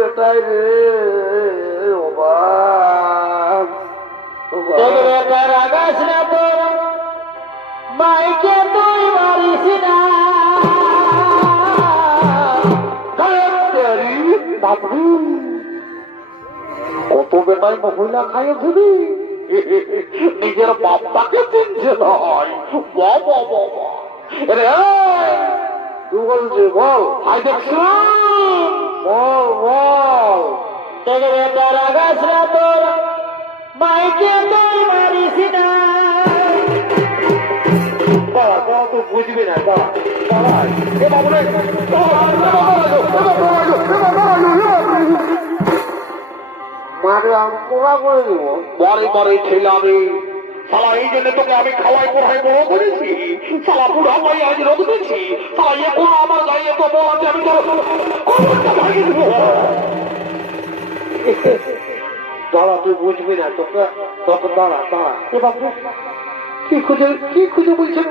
বেটাই রে রাগাস না তোর মাইকে তুই মারিস না কত বেটাই মহিলা খাইয়ে দিবি নিজের বাপ্পাকে চিনছে নয় বল যে বল হাই দেখছ বল বল রাগাস না তোর মাইকে তুই মারিস না তুই বুঝবি না মারে আমি পোড়া করে দিব পরে পরে ঠেলাবে সালা এই জন্য তোকে আমি খাওয়াই পড়াই বড় করেছি সালা বুড়া ভাই আজ রোদ দিচ্ছি সালা এখন আমার গায়ে তো বল আছে আমি দাঁড়া তুই বুঝবি না তোকে তোকে দাঁড়া দাঁড়া এ বাবু কি খুঁজে বলছেন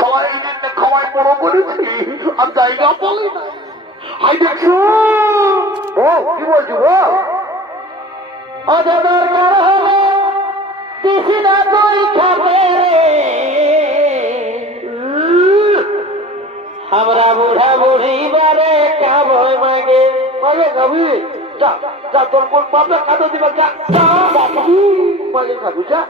সবাই এই জন্য খাওয়াই বড় করেছি আর জায়গা বলে না হাই দেখছো কি বলছি বল অজাদার কার হবে দিছি না তুই খাবে আমরা বুড়া বুড়ি বারে খাবই মাগে মাগে খাবি যা যা তোর কোন বাপে কাটো দিবা যা যা বাবা মাগে খাবি যা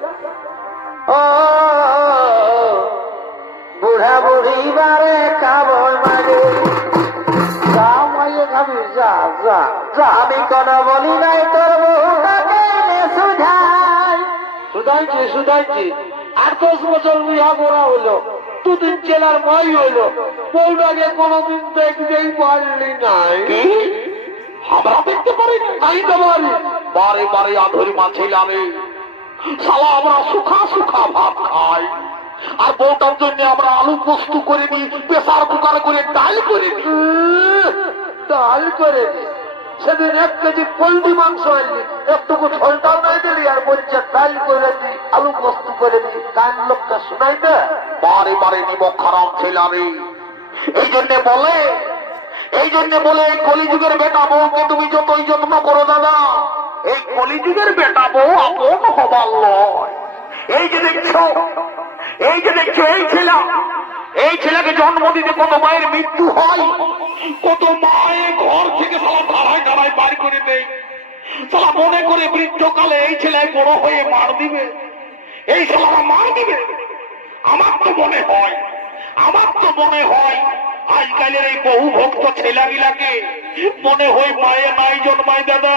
বুড়া বুড়ি বারে খাবই মাগে যা মাগে খাবি যা যা যা আমি কোনো বলি নাই তোর বহুটাকে সুধাই শুধাইছি 8-10 বছর বিয়া করা হইলো দুদিন জেলার মাই হইলো বউটাকে কোনদিন দেখতেই পারলি নাই আমরা দেখতে পারি নাই তো পারি বারে বারে আধরি মাছিলাম শালা আমরা সুখা সুখা ভাত খাই আর বউটার জন্য আমরা আলু পোস্ত করে নিই প্রেসার কুকার করে ডাল করে নিই সেদিন 1 কেজি পোল্ট্রি মাংস আনলি একটুকু ঝোলটাও নাই দিলি আর বলছে ডাল করে দি আলু পোস্ত করে দি কান লোকটা শোনাই না বারে বারে নিমক খারাপ ছিলাম এই জন্য বলে এই কলিযুগের বেটা বউকে তুমি যতই যত্ন করো দাদা এই কলিযুগের বেটা বউ আপন হবার নয় এই যে দেখছো এই ছেলেকে জন্ম দিতে কত মায়ের মৃত্যু হয় কত মায়ের ঘর থেকে সালা ধারায় ধারায় বাড়ি করে দেয় সালা মনে করে বৃদ্ধকালে এই ছেলে বড় হয়ে মার দিবে এই সালারা মার দিবে আমার তো মনে হয় আজকালের এই বহু ভক্ত ছেলেগুলাকে মনে হয় মায়ে নাই জন্মায় দাদা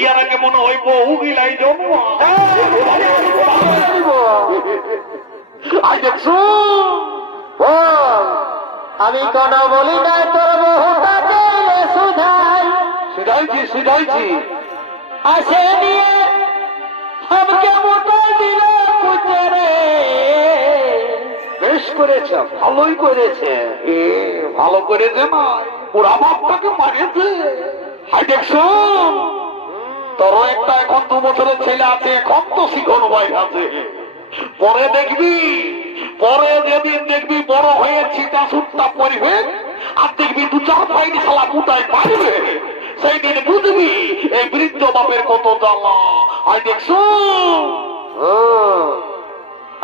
ইয়ারাকে মনে হয় বহু গিলাই জন্মায় দেখছো আমি কোনো বলি নাই তোর বহুটাকে শুধাইছি আসে নিয়ে আমাকে মোটর দিল কুচরে বেশ করেছে ভালোই করেছে ভালো করেছে মা পুরা বাপটাকে মারিয়েছে হাই দেখছো তোর একটা এখন 2 বছরের ছেলে আছে এখন তো শিখন বাইর আছে পরে যেদিন দেখবি বড় হয়ে ছিটা সুটটা পড়বে আর দেখবি 2-4 ফাইনি শালা মুটায় পারবে সেই দিন বুঝবি এই বৃদ্ধ বাপের কত জ্বালা আই দেখছো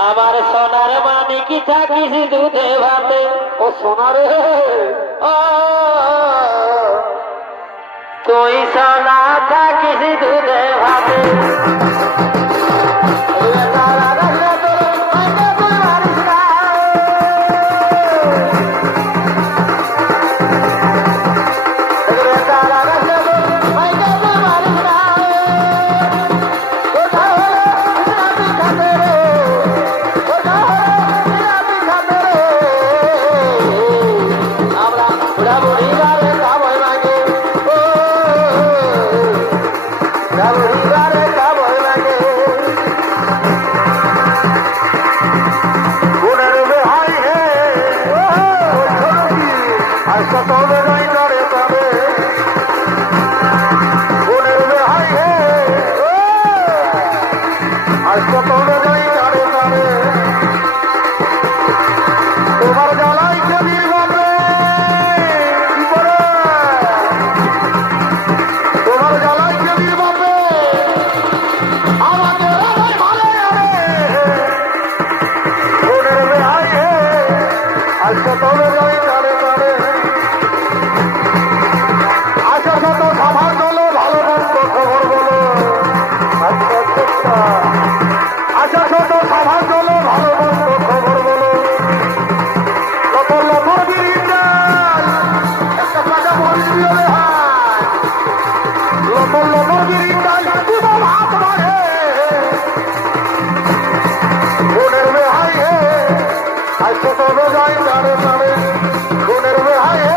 আমার সোনার মানি কি থাকিস দুধে ভাতে ও সোনারে তুই সোনা থাকিস দুধে ভাতে কাবুলিবারে কাবুল লাগে তোলো যাই তারে তারে খুনের বেহায়ে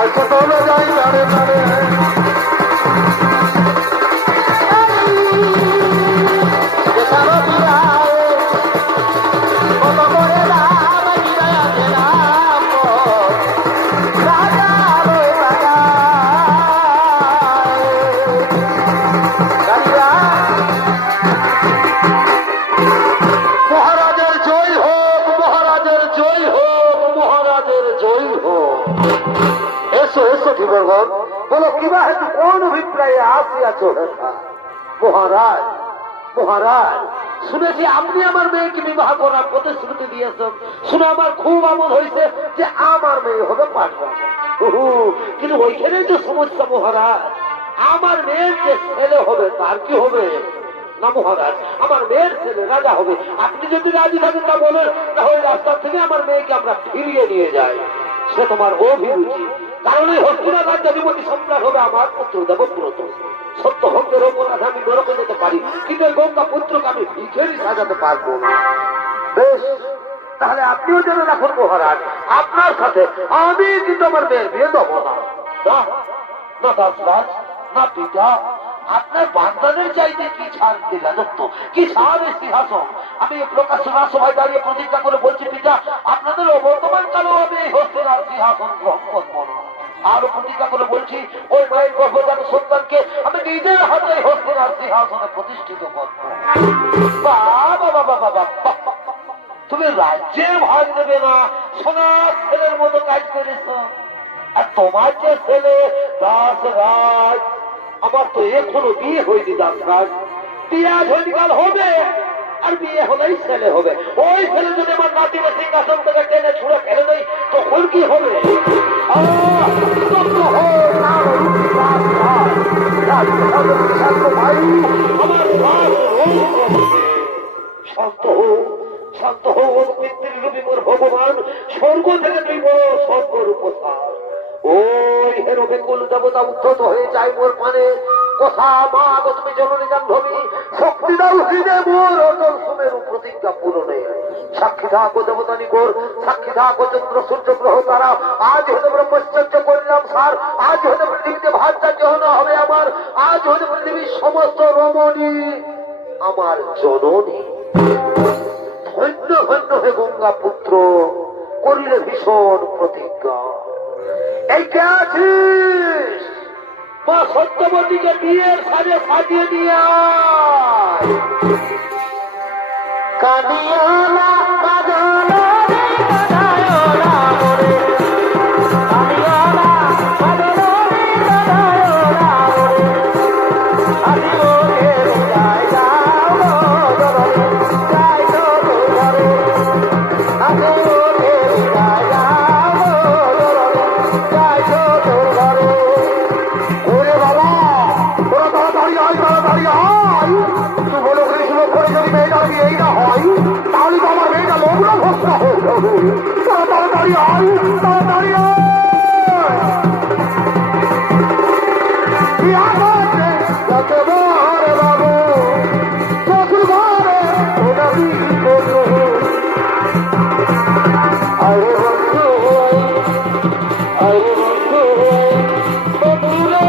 আজকে তোলো যাই তারে তারে বলো কিবা হেতু কোন অভিপ্রায়ে আসিয়াছ মহারাজ? মহারাজ, শুনেছি আপনি আমার মেয়েকে বিবাহ করার প্রতিশ্রুতি দিয়েছেন। শুনে আমার খুব আমোদ হয়েছে যে আমার মেয়ে হবে পাঠবা। কিন্তু ওইখানে যে সমস্যা মহারাজ, আমার মেয়ের যে ছেলে হবে তার কি হবে? না মহারাজ, আমার মেয়ের ছেলে রাজা হবে। আপনি যদি রাজি থাকেন তা বলেন, তাহলে রাস্তা থেকে আমার মেয়েকে আমরা ফিরিয়ে নিয়ে যাই। সে তোমার অভিরুচি, কারণ এই হস্তিনাথ রাজ্যাধিপতি সম্রাট হবে আমার পুত্র দেবব্রত। সত্য ভক্তের অপরাধ আমি নরকে যেতে পারি, কিন্তু এই গঙ্গা পুত্রকে আমি ভিখারি সাজাতে পারবো না। বেশ, তাহলে আপনিও যেন রাখুন মহারাজ, আপনার সাথে আমি কিন্তু আমার মেয়ের বিয়ে দেবো না। না দাসরাজ, না পিতা, আপনার বান্দানের চাইতে কি ছাড় দিলেন তো, কি ছাড় এই সিংহাসন। আমি প্রকাশনা সভায় দাঁড়িয়ে প্রতিজ্ঞা করে বলছি পিতা, আপনাদের অবর্তমান কালেও আমি এই হস্তিনার সিংহাসন গ্রহণ করবো না। আরো প্রতিজ্ঞা করে বলছি, ওই মায়ের গর্ভজাত সন্তানকে আমি নিজের হাতে হস্তিনার সিংহাসনে প্রতিষ্ঠিত করবো। বাবা বাবা বাবা, তুমি রাজ্যে ভাগ দেবে না, সোনার ছেলের মতো কাজ করেছ। আর তোমার যে ছেলে দাসরাজ, আমার তো এখনো বিয়ে হয়নি দাসরাজ। বিয়ে ধৈর্যকাল হবে, আর বিয়ে হলেই ছেলে হবে। ওই ছেলে যদি আমার নাতিকে সিংহাসন থেকে টেনে ছুঁড়ে ফেলে দেয়, তখন কি হবে? শান্ত হোক, শান্ত হোক পিতৃরূপী মোর ভগবান, স্বর্গ থেকে তুই বড় স্বর্গর উপসার। ওই হেরো বেকুল দেবতা উদ্ধত হয়ে যায় মোর পানে। কথা মা গো তুমি জননী জাহ্নবী, শক্তি দাও হৃদে মোর অটল সুমেরু প্রতিজ্ঞা পূরণে। সাক্ষী থাকো দেবতা নিকর, সাক্ষী থাকো চন্দ্র সূর্য গ্রহ তারা। আজ হতে ব্রহ্মচর্য করলাম সার, আজ হতে পৃথিবীতে ভাতজাত না হবে আমার। আজ হতে পৃথিবীর সমস্ত রমণী আমার জননী। ধন্য ধন্য হে গঙ্গা পুত্র, করিলে ভীষণ প্রতিজ্ঞা। এই কে আছিস? মা সত্যবতীকে বিয়ের সাজে সাজিয়ে দিয়ে কাঁদিও না, কাঁদিও না রে, কাঁদায়ো না মোরে। কাঁদিও না, কাঁদিও রে, কাঁদায়ো না মোরে। আসিও কে বিদায় যাও গো জননী, যাই তো ঘরে। আসিও কে বিদায় যাও গো জননী, যাই তো ঘরে। ওরে বাবা, তোরা তাড়াতাড়ি আয়, তাড়াতাড়ি আয়। তুই বলো কৃষ্ণ করে যদি মেয়েটার বিয়েই না হয়, তাহলে তো আমার মেয়েটা লগ্ন ভক্ত হয়ে যাবে। তোরা তাড়াতাড়ি আয়, তাড়াতাড়ি আয়। বিয়া করতে যাতে বারে বাবু, শ্বশুর ঘরে ওটা বিয়ে করবো। আরে বন্ধু, আরে বন্ধু, বন্ধুরে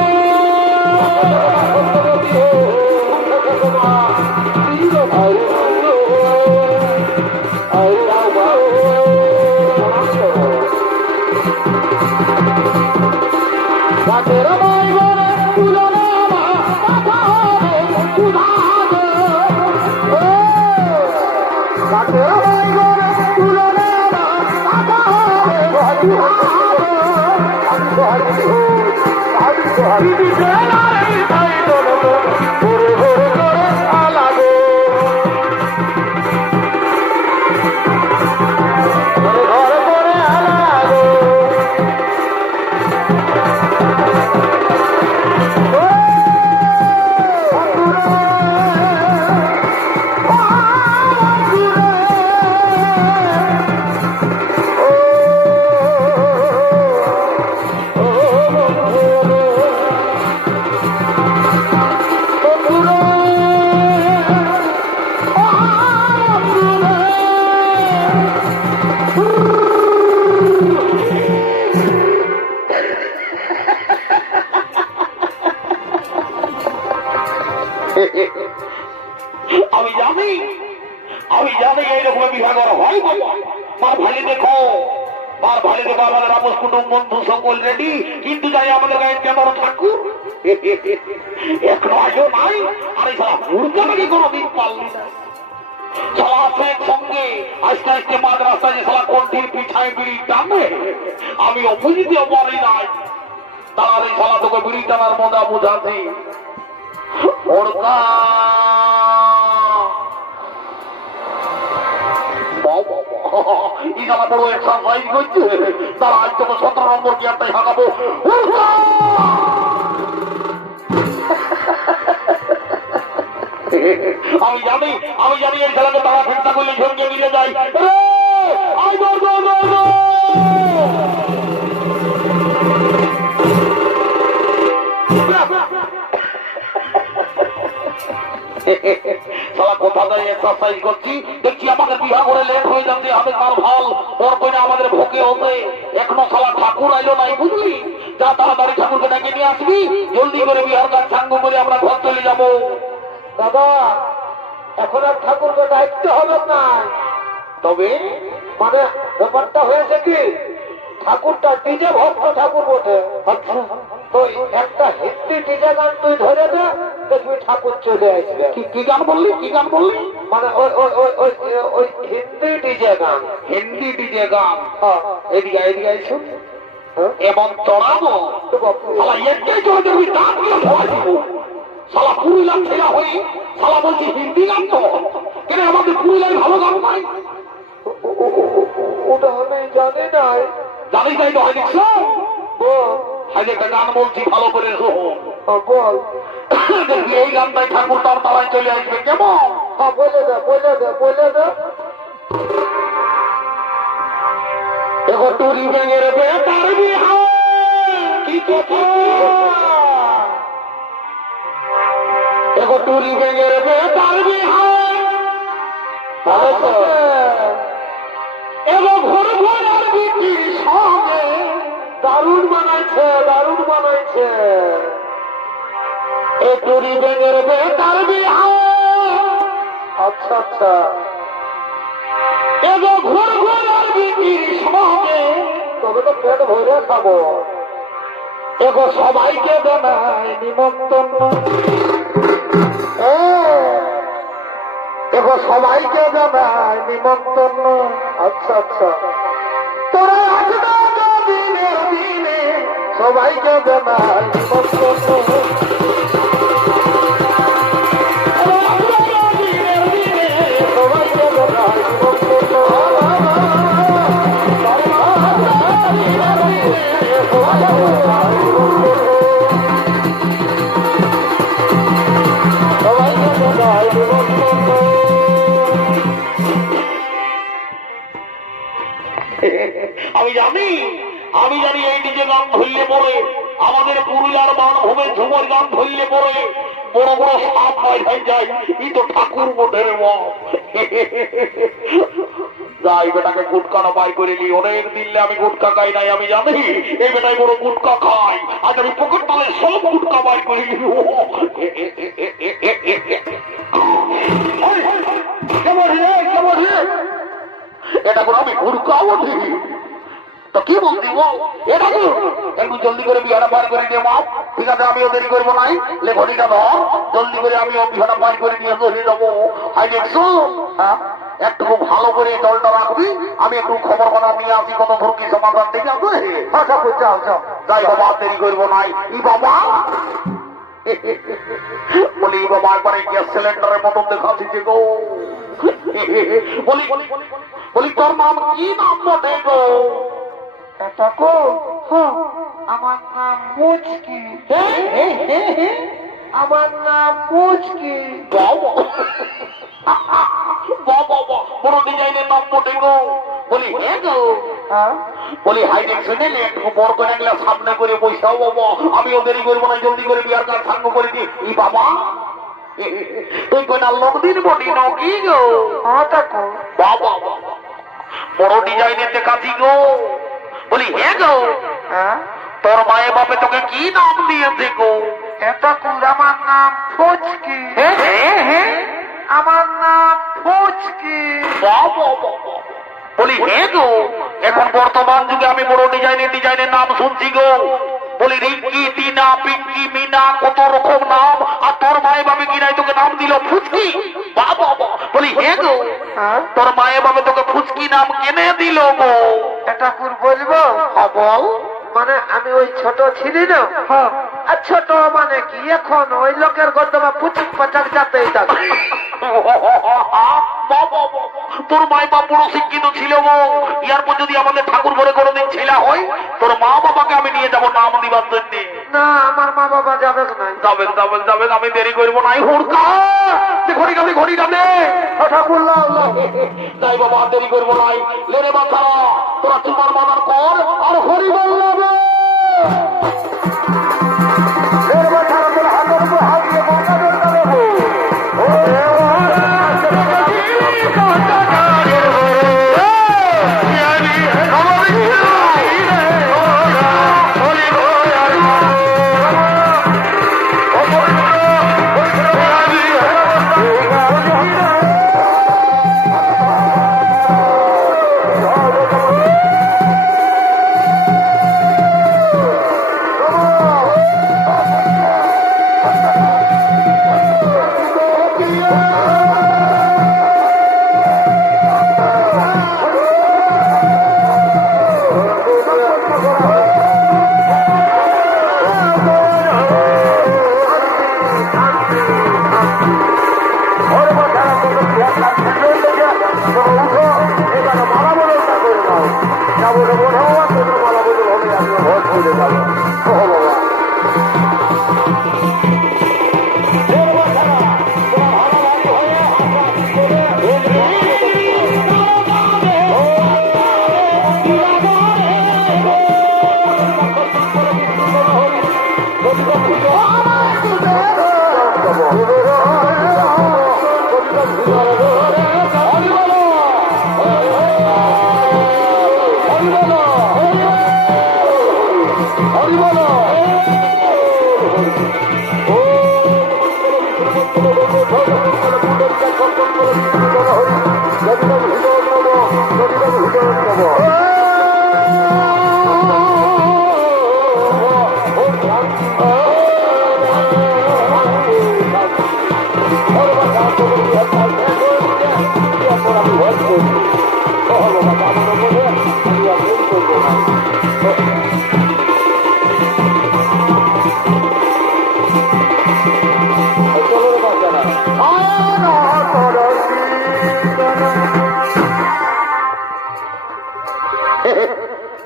ওই বাবা মার ভাই দেখো, মার ভাই দেখো, আমাদের আপস কুটুম বন্ধু সকল রেডি, কিন্তু যাই আমাদের গায়ে কেমন ঠাকুর এখনো আজও নাই। আর এই সারা হুড়কাটাকে কোনোদিন পারলি না। সালা আছে সঙ্গে আস্তে আস্তে মাঝ রাস্তায় যে সালা কণ্ঠির পিছায় বিড়ি টানে, আমি অপোজিটে পারি নাই। তার এই সালা তোকে বিড়ি টানার মজা বুঝাতে ওরকা ইজালা বড় এক্সারসাইজ করছে। তারা আজ তোকে 17 নম্বর গিয়ারটাই হাঁকাবো। আমি জানি এই খেলাকে তারা ফেরতা করলে সঙ্গে মিলে যায়। কোথা যায় এক্সারসাইজ করছি, দেখছি আমাদের বিবাহ করে লেট হয়ে যাচ্ছে, আমাদের তার ভাল ওর কইনা আমাদের ভোগে হতে এখনো শালা ঠাকুর আইলো নাই, বুঝলি? যা তাড়াতাড়ি ঠাকুরকে ডেকে নিয়ে আসবি, জলদি করে বিহার কাজ সাঙ্গ করে আমরা ঘর চলে যাবো। দাদা এখন আর ঠাকুরকে দায়িত্ব হবে না, তবে মানে ব্যাপারটা হয়েছে কি, ঠাকুরটা ডিজে ভক্ত ঠাকুর বটে। আচ্ছা তো একটা হিন্দি ডিজে গান তুই ধরে দে, দেখবি ঠাকুর চলে আসবে। কি গান বললি, কি গান বললি? মানে ওই হিন্দি ডিজে গান। হিন্দি ডিজে গান? হ্যাঁ। এদিকে এদিকে আইসুন এবং চড়াবো শালা একটাই চলে যাবি, দাঁত দিয়ে ধোয়া দিব। শালা পুরুলিয়ার ছেলে হয়ে শালা বলছি হিন্দি গান তো কেন, আমাদের পুরুলিয়ার ভালো গান নাই? ওটা আমি জানি নাই। জানিস তাই তো হয় দেখছো? হাই একটা গান বলছি ভালো করে শোন। বল। দেখবি এই গানটাই ঠাকুর তার তালায় চলে আসবে, কেমন? বলে দে বলে দে বলে দে। দেখো টুরি ব্যাঙের বেটার বিহা কি কথা, দেখো টুরি ব্যাঙের বেটার বিহা এগো ঘর ঘর আর বিটির সঙ্গে দারুণ বানাইছে দারুণ বানাইছে। এ টুরি ব্যাঙের বেটার বিহা, আচ্ছা আচ্ছা। এগো ঘর ঘর আর বিটির সঙ্গে, তবে তো পেট ভরে খাবো। এগো সবাইকে জানাই নিমন্ত্রণ, দেখো সবাইকে জানাই নিমন্ত্রণ। আচ্ছা আচ্ছা। তোরা আসবে দিনের দিনে, সবাইকে জানাই নিমন্ত্রণ। সবাইকে জানাই আমি জানি এই ডিজে গান ধরলে পরে আমাদের পুরুলিয়ার মানভূমে ঝুমর গান ধরলে পরে বড় বড় সাপ হয়ে যায়। ই তো ঠাকুর বোধের যাই বেটাকে গুটকাটা বাই করে নি, অনেক দিনলে আমি গুটকা খাই নাই, আমি জানি এই বেটাই বড় গুটকা খাই। আজ আমি পকেট তালে সব গুটকা বাই করে নি। এটা করে আমি গুটকাও দিই তো কি বলছি বল, এটা কি একটু জলদি করে বিহারা পার করে দিয়ে মাপ, ঠিক আছে? আমিও দেরি করবো নাই, লেখনিটা ধর, জলদি করে আমিও বিহারা পার করে নিয়ে চলে যাবো। হাই দেখছো, হ্যাঁ একটু ভালো করে জলটা রাখবি, আমি একটু খবর বানা নিয়ে আসি কত ধর কি সমাধান থেকে আসবে। আচ্ছা যাও যাও, যাই বাবা দেরি করবো নাই। ই বাবা বলি বাবা একবার এই গ্যাস সিলিন্ডারের মতন দেখাচ্ছি যে গো, বলি বলি বলি তোর নাম কি, নাম বটে গো? আমার নাম মুচকি। আমার নাম মুচকি। বড় ডিজাইনের নাম বটে গো। বলি হ্যাঁ গো, বলি হাই দেখছেন একটু বড় করে গেলে সামনে করে বৈশাও বাবা, আমিও দেরি করবো না, জলদি করে বিয়ার কাজ সাঙ্গ করে দিই। ই বাবা তুই কোন লোক দিন বটি নাকি গো? বাবা বড় ডিজাইনের দেখাচ্ছি গো। বলি হ্যাঁ গো, তোর মায়ে বাপে তোকে কি নাম দিয়েছে গো? আমার নাম ফুচকি। হ্যাঁ আমার নাম ফুচকি। বলি হ্যাঁ গো, এখন বর্তমান যুগে আমি বড় ডিজাইনের নাম শুনছি গো। বলি রিঙ্কি, টিনা, পিঙ্কি, মিনা, কত রকম নাম। আর তোর মায়ে বাবা কি নাই তোকে নাম দিল ফুচকি? বাবা, বলি হ্যাঁ গো, তোর মায়ে বাবা তোকে ফুচকি নাম কেনে দিল গো? ঠাকুর বলবো? হ্যাঁ বল। মানে আমি ওই ছোট ছিলি না, আর ছোট মানে কি এখন ওই লোকের গদ্দমা পুচুক পাচাক যাতে তোর মাই বাপ বড় শিক্ষিত ছিল গো। ইয়ার পর যদি আমাদের ঠাকুর ঘরে কোনোদিন ছেলা হয়, তোর মা বাবাকে আমি নিয়ে যাবো নাম দিবার জন্য। না, আমার মা বাবা যাবে না। যাবেন, আমি দেরি করবো নাই। হুড়কা ঘড়ি গাবে ঠাকুর যাই বাবা, দেরি করবো নাই। লেরে বাচ্চা তোরা চুমার মাদার কর আর হরি বলবে।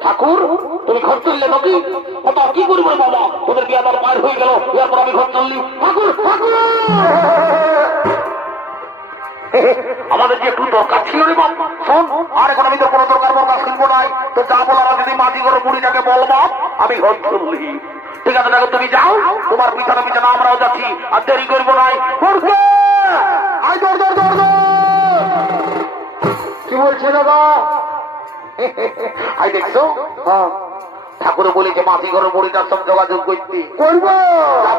ঠাকুর, তুমি ঘর চললে নাকি? কত কি করবো বাবা, ওদের বিয়ে আবার পার হয়ে গেল, এরপর আমি ঘর চললি। ঠাকুর আমাদের যে একটু দরকার ছিল রে বাপ, শোন, আর এখন আমি তো কোনো দরকার শুনবো নাই। তো যা বলার যদি মাঝি করে বুড়িটাকে বলবো আমি ঘর চললি। ঠিক আছে দেখো, তুমি যাও, তোমার পিছনে পিছনে আমরাও যাচ্ছি, আর দেরি করবো নাই। কি বলছে দাদা? আই দেখছো, ঠাকুর বলেছে মাঝি ঘরের বুড়িটার সঙ্গে যোগাযোগ করতে। করবো,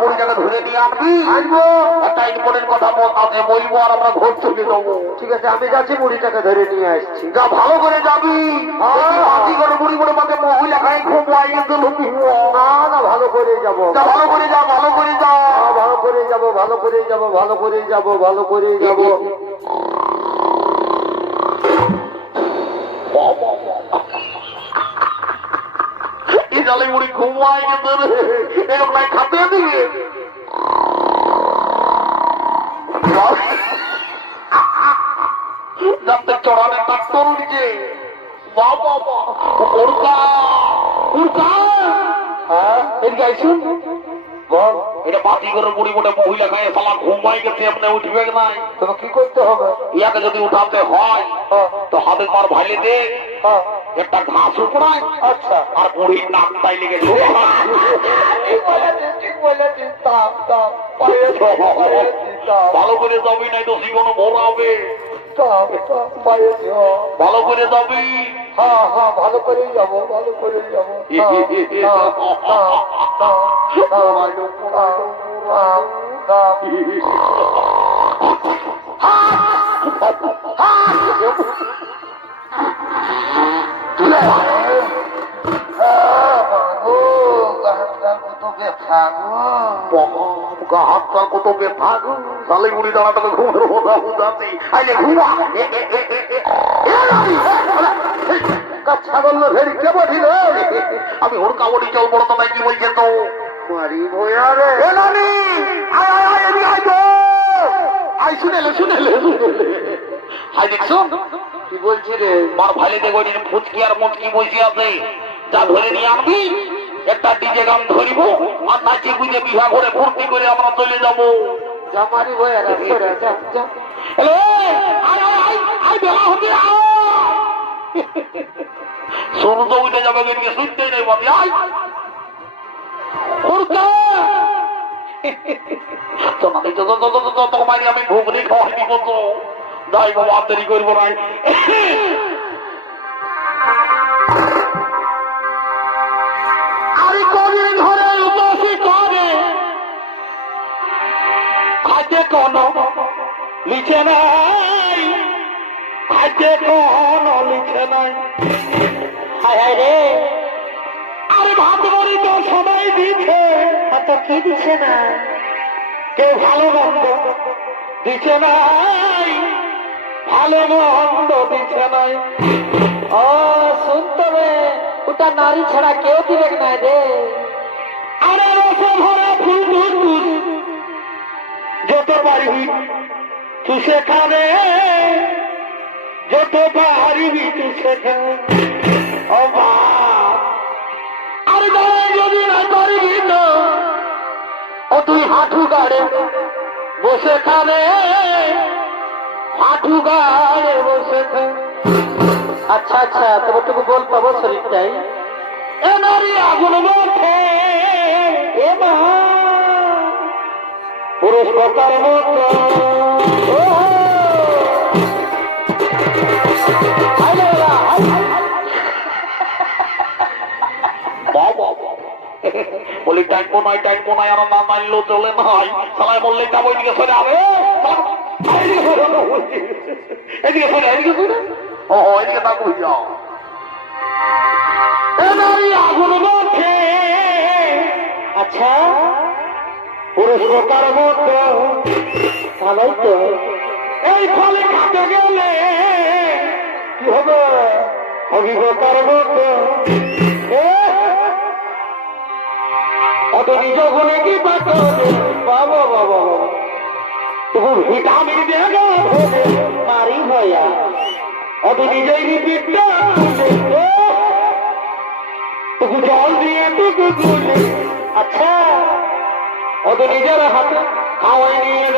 বুড়িটাকে ধরে নিয়ে আনবি, আনবো। একটা ইম্পর্টেন্ট কথা আছে বলবো, আর আমরা ঘর চলে দেবো। ঠিক আছে, আমি যাচ্ছি, বুড়িটাকে ধরে নিয়ে আসছি। যা, ভালো করে যাবি। মাঝি ঘরের বুড়ি বলে মাকে মহিলা খাই খুব না না, ভালো করে যাবো। ভালো করে যা, ভালো করে যা, ভালো করে যাবো, ভালো করে যাবো, ভালো করে যাবো, ভালো করে যাবো। জালে মুড়ি ঘুমাই গেছে এরকম নাই খাতে দিবে। যাতে চড়ানে ট্রাক্টর উঠছে। বাবা, এদিকে আইসুন। এটা বাতি করে বুড়ি বলে মহিলা খায় সালা ঘুমাই গেছে, এমনি উঠবে নাই। তবে কি করতে হবে? ইয়াকে যদি উঠাতে হয় তো হাতে মার ভাইলে দে, একটা ঘাস উপড়ায়, আচ্ছা, আর বুড়ির নাক তাই লেগে ভালো করে যাবি, নাই তো জীবন ভরাবে। ভালো করে যাবি। হ্যাঁ হ্যাঁ, ভালো করেই যাবো, ভালো করেই যাবো। উঠলে হাতটার কত ব্যথা গো তাহলে উড়ি দাঁড়াতে ঘুমের কথা বুঝাচ্ছি আইলে ঘুমা ছাগল ভেড়ি কে বঠিল আমি ওর কাবড়ি চল বড় তোমায় কি বলছে তো মারি ভয়া রে নানি আয় আয় আয় এদিকে আয় তো আয় শুনেলে শুনেলে হাই দেখছো কি বলছি রে মার ভাইলে দেখো ফুচকি আর মুচকি বসে আছে যা ধরে নিয়ে আনবি একটা ডিজে গান ধরিব আর নাচি বুঝে বিঘা করে ফুর্তি করে আমরা চলে যাবো জামারি ভয়া রে যা যা হ্যালো আয় আয় আয় আয় বেলা হতে আয় সূর্য উঠে যাবে বেরিয়ে শুনতেই নেই বলি আয় তোমায় আমি ঘুগনি খাওয়াইনি কত যাই বাবা দেরি করবো নাই আরে কদিন ধরে উপসি করে খাদ্যে কোন লিখে নাই খাদ্যে কোন লিখে নাই হায় হায় রে আরে ভাত বলি তো সবাই দিচ্ছে তো কি দিচ্ছে না কেউ ভালো মন্দ দিচ্ছে নাই ভালো মন্দ দিচ্ছে নাই ও শুনতে হবে ওটা নারী ছাড়া কেউ দিবে না রে আরে রসে ভরা ফুল দুধ যত পারবি তুই সেখানে যত পারবি তুই সেখানে ও আরে দাঁড়ায় যদি না পারবি না ও তুই হাঁটু গাড়ে বসে খাবে হাঁটু গাড়ে বসে আচ্ছা আচ্ছা তবে টুকু বল পাবো শরীরটাই এ নারী আগুন বসে এ মা পুরুষ প্রকার মতো বলি টাইমো নয় আর না মানলেও চলে নাই সালাই বললে তা ওইদিকে সরে যাবে এদিকে সরে এদিকে সরে ও এদিকে তা বুঝ যাও আগুন বসে আচ্ছা পুরুষ প্রকার মতো ভালোই তো এই ফলে খাতে গেলে কি হবে অভিজ্ঞতার মতো অত নিজ গুণে কি পাতো বাবা বাবা তবু ভিটামিন দেওয়া মারি ভয়া অত নিজেই রিপিটটা তবু জল দিয়ে টুকু তুলে আচ্ছা অত নিজের হাতে খাওয়াই নিয়ে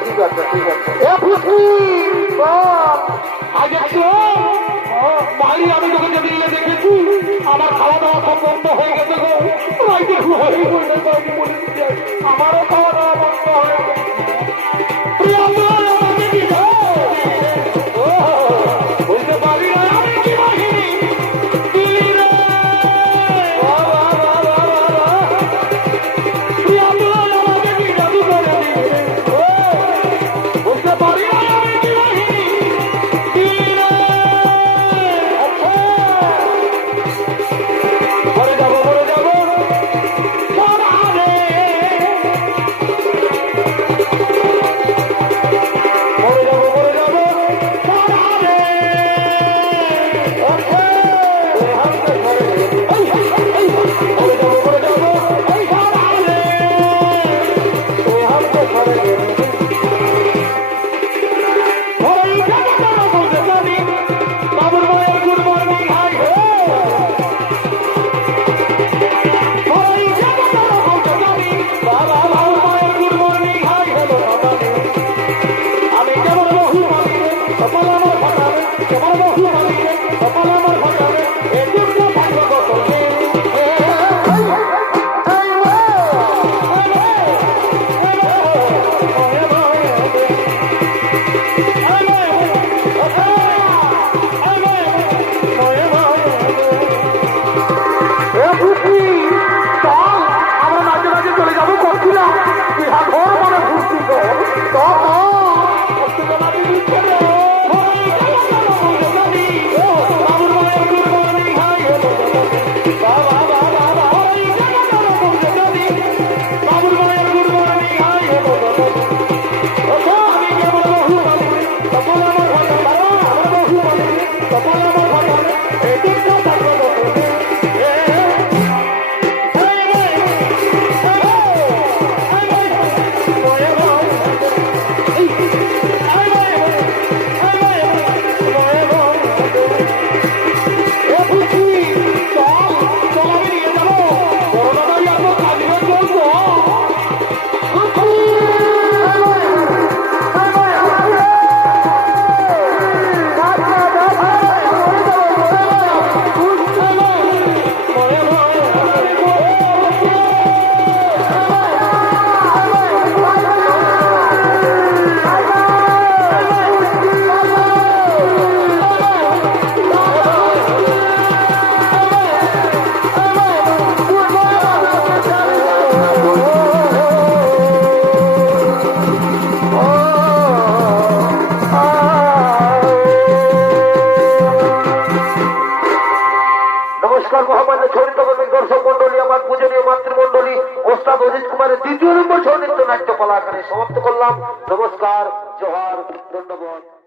ঠিক আছে ঠিক আছে আমি তোকে যেদিন দেখেছি আমার খাওয়া দাওয়া সব বন্ধ হয়ে গেছে আমারও খাওয়া দাওয়া বন্ধ হয়ে গেছে বুঝতে পারি না আমি কি বাহিনী মহামান্য ছড়িত কর্মিক দর্শক মন্ডলী, আমার পূজনীয় মাতৃমন্ডলী, ওস্তাদ অজিত কুমারের 2য় নম্বর ছৌ নৃত্য নাট্য কলাকারে সমাপ্ত করলাম। নমস্কার, জোহার, ধন্যবাদ।